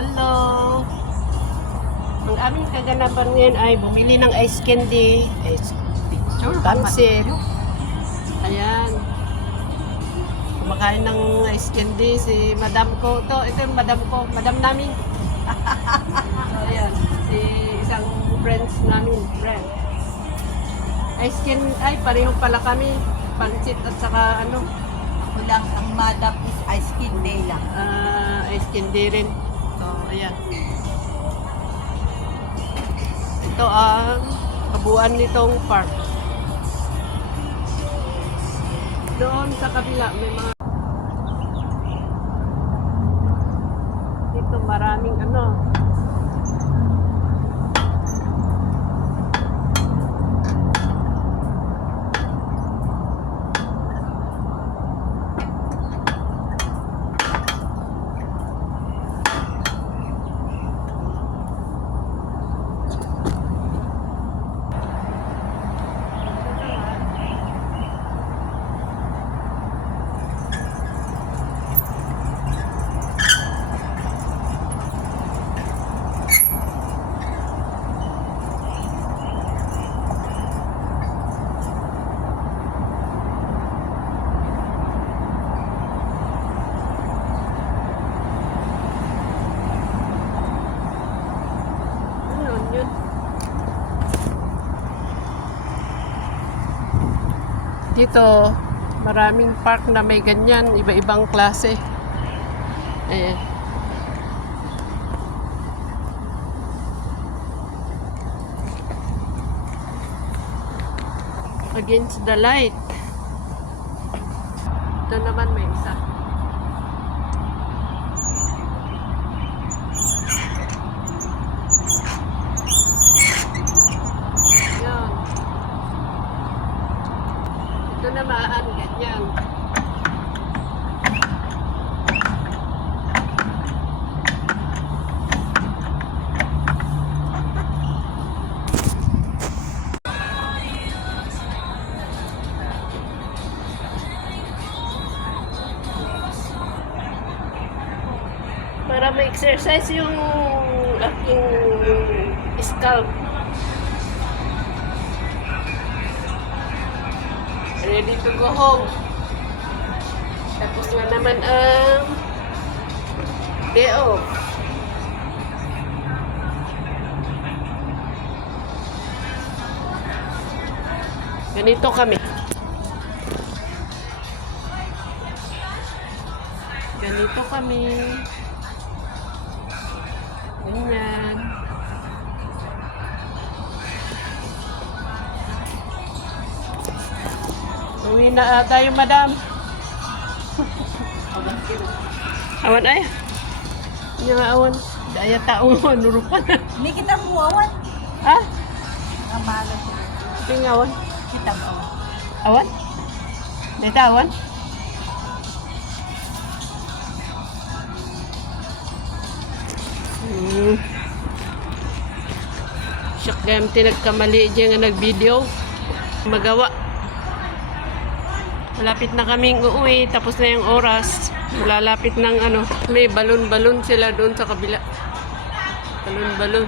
Hello! Ang aming kaganapan ngayon ay bumili ng ice candy, ice pansit. Ayan. Kumakain ng ice candy si madam ko. Ito yung madam ko. Madam namin. Ayan. Si isang friends namin. Friend. Ice candy. Ay, pareho pala kami. Pansit at saka ano. Ako lang, ang madam is ice candy lang. Ice candy rin. So, ayan. Ito ang kabuuan nitong park. Doon sa kabila may mga dito maraming ano. Dito, maraming park na may ganyan, iba-ibang klase. Ayan. Against the light. Ito naman may isa. Ayan. Ito naman, ganyan. Para ma-exercise yung aking scalp. Ready to go home. Tapos na naman ang day off. Ganito kami. Ganito kami. Ganyan. Uwi na tayo, madam. Awan ay. Hindi nga awan. Daya taong nurupan. Hindi kita muawan. Ha? Ang mahal ko. Ito yung awan. Kita mo. Awan? Dito awan? Siyak gayam tinagkamali dyan nga nag-video. Magawa. Malapit na kaming uuwi, tapos na yung oras. Malalapit ng ano, may balon-balon sila doon sa kabila. Balon-balon.